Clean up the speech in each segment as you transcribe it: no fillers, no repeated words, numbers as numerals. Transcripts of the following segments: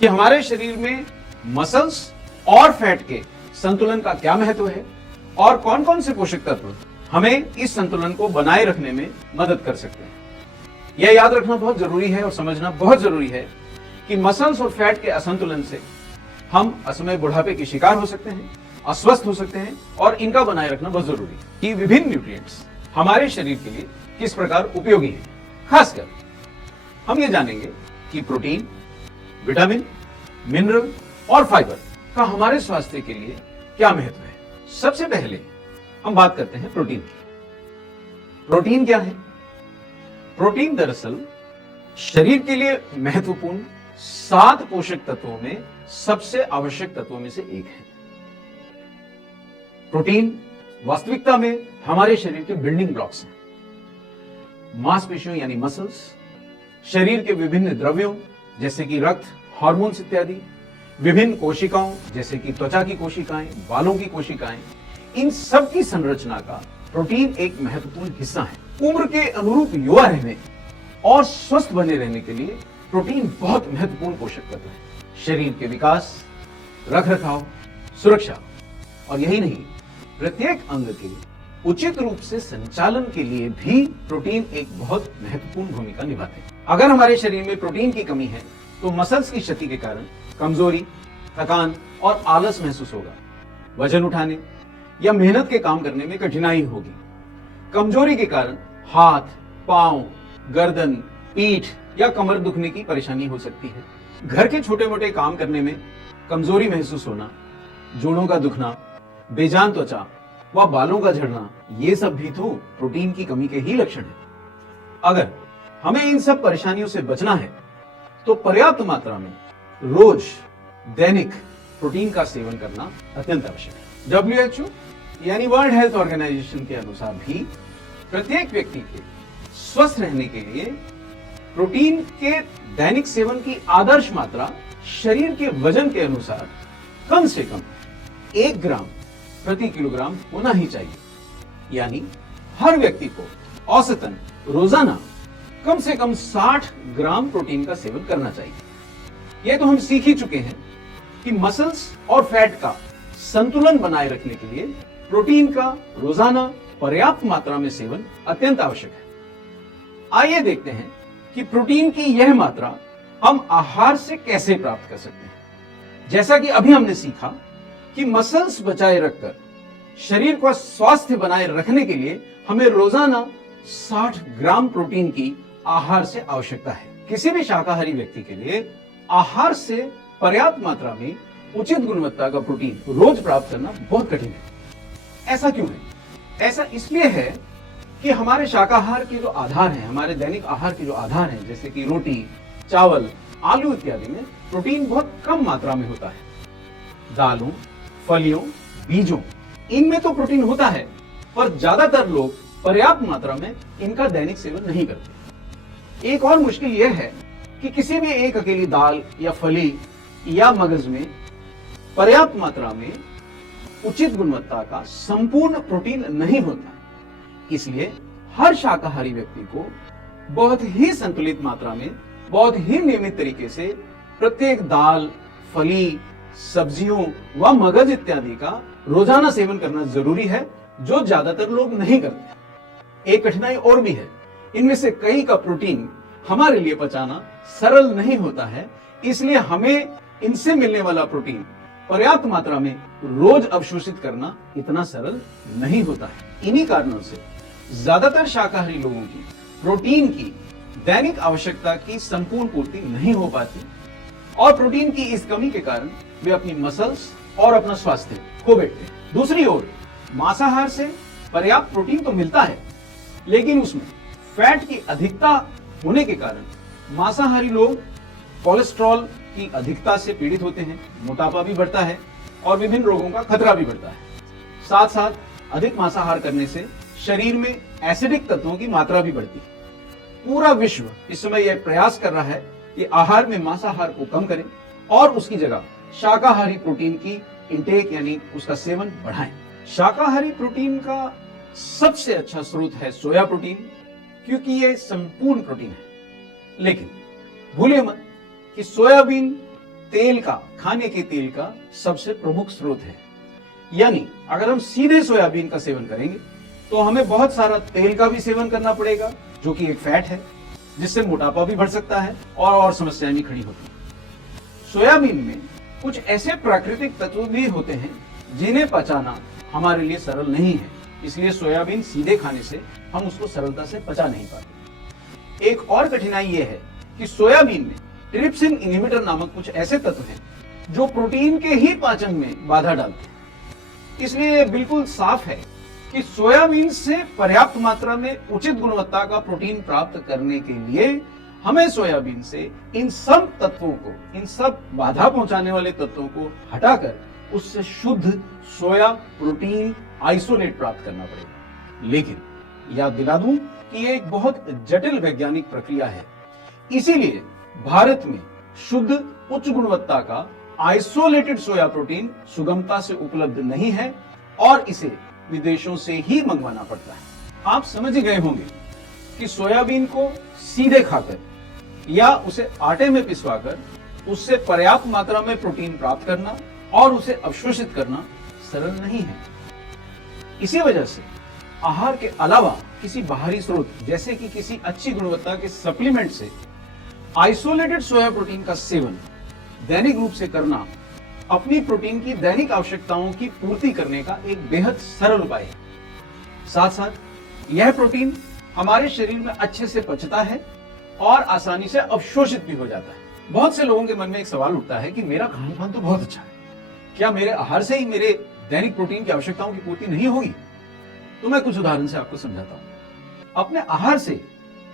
कि हमारे शरीर में मसल्स और फैट के संतुलन का क्या महत्व है और कौन कौन से पोषक तत्व हमें इस संतुलन को बनाए रखने में मदद कर सकते हैं। यह याद रखना बहुत जरूरी है और समझना बहुत जरूरी है कि मसल्स और फैट के असंतुलन से हम असमय बुढ़ापे के शिकार हो सकते हैं, अस्वस्थ हो सकते हैं और इनका बनाए रखना बहुत जरूरी है कि विभिन्न न्यूट्रिएंट्स हमारे शरीर के लिए किस प्रकार उपयोगी हैं। खासकर हम ये जानेंगे कि प्रोटीन, विटामिन, मिनरल और फाइबर का हमारे स्वास्थ्य के लिए क्या महत्व है। सबसे पहले हम बात करते हैं प्रोटीन की। प्रोटीन क्या है? प्रोटीन दरअसल शरीर के लिए महत्वपूर्ण 7 पोषक तत्वों में सबसे आवश्यक तत्वों में से एक है। प्रोटीन वास्तविकता में हमारे शरीर के बिल्डिंग ब्लॉक्स हैं। मांसपेशियों यानी मसल्स, शरीर के विभिन्न द्रव्यों जैसे कि रक्त, हार्मोन्स इत्यादि, विभिन्न कोशिकाओं जैसे कि त्वचा की कोशिकाएं, बालों की कोशिकाएं, इन सब की संरचना का प्रोटीन एक महत्वपूर्ण हिस्सा है। उम्र के अनुरूप युवा रहने और स्वस्थ बने रहने के लिए प्रोटीन बहुत महत्वपूर्ण पोषक तत्व है। शरीर के विकास, रखरखाव, सुरक्षा और यही नहीं, प्रत्येक अंग के उचित रूप से संचालन के लिए भी प्रोटीन एक बहुत महत्वपूर्ण भूमिका निभाते हैं। अगर हमारे शरीर में प्रोटीन की कमी है तो मसल्स की क्षति के कारण कमजोरी, थकान और आलस महसूस होगा। वजन उठाने या मेहनत के काम करने में कठिनाई होगी। कमजोरी के कारण हाथ, पांव, गर्दन, पीठ या कमर दुखने की परेशानी हो सकती है। घर के छोटे मोटे काम करने में कमजोरी महसूस होना, जोड़ों का दुखना, बेजान त्वचा व बालों का झड़ना, ये सब भी तो प्रोटीन की कमी के ही लक्षण हैं। अगर हमें इन सब परेशानियों से बचना है तो पर्याप्त मात्रा में रोज दैनिक प्रोटीन का सेवन करना अत्यंत आवश्यक है। WHO यानी वर्ल्ड हेल्थ ऑर्गेनाइजेशन के अनुसार भी प्रत्येक व्यक्ति के स्वस्थ रहने के लिए प्रोटीन के दैनिक सेवन की आदर्श मात्रा शरीर के वजन के अनुसार कम से कम 1 ग्राम प्रति किलोग्राम होना ही चाहिए। यानी हर व्यक्ति को औसतन रोजाना कम से कम 60 ग्राम प्रोटीन का सेवन करना चाहिए। यह तो हम सीख ही चुके हैं कि मसल्स और फैट का संतुलन बनाए रखने के लिए प्रोटीन का रोजाना पर्याप्त मात्रा में सेवन अत्यंत आवश्यक है। आइए देखते हैं कि प्रोटीन की यह मात्रा हम आहार से कैसे प्राप्त कर सकते हैं। जैसा कि अभी हमने सीखा कि मसल्स बचाए रखकर शरीर को स्वास्थ्य बनाए रखने के लिए हमें रोजाना 60 ग्राम प्रोटीन की आहार से आवश्यकता है। किसी भी शाकाहारी व्यक्ति के लिए आहार से पर्याप्त मात्रा में उचित गुणवत्ता का प्रोटीन रोज प्राप्त करना बहुत कठिन है। ऐसा क्यों है? ऐसा इसलिए है कि हमारे शाकाहार के जो आधार हैं, हमारे दैनिक आहार के जो आधार हैं, जैसे कि रोटी, चावल, आलू इत्यादि में प्रोटीन बहुत कम मात्रा में होता है। दालों, फलियों, बीजों, इनमें तो प्रोटीन होता है, पर ज्यादातर लोग पर्याप्त मात्रा में इनका दैनिक सेवन नहीं करते। एक और मुश्किल यह है कि किसी भी एक अकेली दाल या फली या मगज में पर्याप्त मात्रा में उचित गुणवत्ता का संपूर्ण प्रोटीन नहीं होता। इसलिए हर शाकाहारी व्यक्ति को बहुत ही संतुलित मात्रा में, बहुत ही नियमित तरीके से प्रत्येक दाल, फली, सब्जियों व मगज इत्यादि का रोजाना सेवन करना जरूरी है, जो ज्यादातर लोग नहीं करते। एक कठिनाई और भी है, इनमें से कई का प्रोटीन हमारे लिए पचाना सरल नहीं होता है। इसलिए हमें इनसे मिलने वाला प्रोटीन पर्याप्त मात्रा में रोज अवशोषित करना इतना सरल नहीं होता है। इन्हीं कारणों से ज्यादातर शाकाहारी लोगों की प्रोटीन की दैनिक आवश्यकता की संपूर्ण पूर्ति नहीं हो पाती और प्रोटीन की इस कमी के कारण वे अपनी मसल्स और अपना स्वास्थ्य खो बैठते हैं। दूसरी ओर मांसाहार से पर्याप्त प्रोटीन तो मिलता है, लेकिन उसमें फैट की अधिकता होने के कारण मांसाहारी लोग कोलेस्ट्रॉल की अधिकता से पीड़ित होते हैं, मोटापा भी बढ़ता है और विभिन्न रोगों का खतरा भी बढ़ता है। साथ साथ अधिक मांसाहार करने से शरीर में एसिडिक तत्वों की मात्रा भी बढ़ती है। पूरा विश्व इस समय यह प्रयास कर रहा है कि आहार में मांसाहार को कम करें और उसकी जगह शाकाहारी प्रोटीन की इंटेक यानी उसका सेवन बढ़ाएं। शाकाहारी प्रोटीन का सबसे अच्छा स्रोत है सोया प्रोटीन, क्योंकि यह संपूर्ण प्रोटीन है। लेकिन भूलिए मत कि सोयाबीन तेल का, खाने के तेल का सबसे प्रमुख स्रोत है। यानी अगर हम सीधे सोयाबीन का सेवन करेंगे तो हमें बहुत सारा तेल का भी सेवन करना पड़ेगा, जो कि एक फैट है, जिससे मोटापा भी बढ़ सकता है और समस्याएं भी खड़ी होती हैं। सोयाबीन में कुछ ऐसे प्राकृतिक तत्व भी होते हैं जिन्हें पचाना हमारे लिए सरल नहीं है, इसलिए सोयाबीन सीधे खाने से हम उसको सरलता से पचा नहीं पाते। एक और कठिनाई यह है कि सोयाबीन में ट्रिप्सिन इनहिबिटर नामक कुछ ऐसे तत्व हैं जो प्रोटीन के ही पाचन में बाधा डालते हैं। इसलिए यह बिल्कुल साफ है कि सोयाबीन से पर्याप्त मात्रा में उचित गुणवत्ता का प्रोटीन प्राप्त करने के लिए हमें सोयाबीन से इन सब तत्वों को, इन सब बाधा पहुंचाने वाले तत्वों को हटाकर उससे शुद्ध सोया प्रोटीन आइसोलेट प्राप्त करना पड़ेगा। लेकिन याद दिला दूं कि यह एक बहुत जटिल वैज्ञानिक प्रक्रिया है, इसीलिए भारत में शुद्ध उच्च गुणवत्ता का आइसोलेटेड सोया प्रोटीन सुगमता से उपलब्ध नहीं है और इसे विदेशों से ही मंगवाना पड़ता है। आप समझ ही गए होंगे कि सोयाबीन को सीधे खाकर या उसे आटे में पिसवाकर उससे पर्याप्त मात्रा में प्रोटीन प्राप्त करना और उसे अवशोषित करना सरल नहीं है। इसी वजह से आहार के अलावा किसी बाहरी स्रोत जैसे कि किसी अच्छी गुणवत्ता के सप्लीमेंट से आइसोलेटेड सोया प्रोटीन का सेवन दैनिक रूप से करना अपनी प्रोटीन की दैनिक आवश्यकताओं की पूर्ति करने का एक बेहद सरल उपाय है। साथ साथ यह प्रोटीन हमारे शरीर में अच्छे से पचता है और आसानी से अवशोषित भी हो जाता है। बहुत से लोगों के मन में एक सवाल उठता है कि मेरा खान पान तो बहुत अच्छा है, क्या मेरे आहार से ही मेरे दैनिक प्रोटीन की आवश्यकताओं की पूर्ति नहीं होगी? तो मैं कुछ उदाहरण से आपको समझाता हूं। अपने आहार से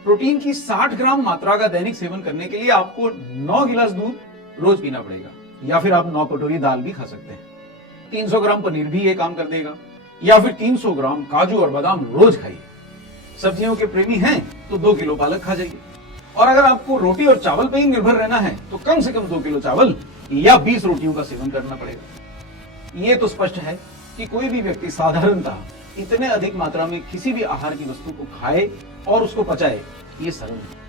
प्रोटीन की 60 ग्राम मात्रा का दैनिक सेवन करने के लिए आपको 9 गिलास दूध रोज पीना पड़ेगा, या फिर आप 9 कटोरी दाल भी खा सकते हैं। 300 ग्राम पनीर भी ये काम कर देगा, या फिर 300 ग्राम काजू और बादाम रोज खाइए। सब्जियों के प्रेमी हैं तो 2 किलो पालक खा जाइए, और अगर आपको रोटी और चावल पर ही निर्भर रहना है तो कम से कम 2 किलो चावल या 20 रोटियों का सेवन करना पड़ेगा। ये तो स्पष्ट है कि कोई भी व्यक्ति साधारणतः इतने अधिक मात्रा में किसी भी आहार की वस्तु को खाए और उसको पचाए, ये सरल है।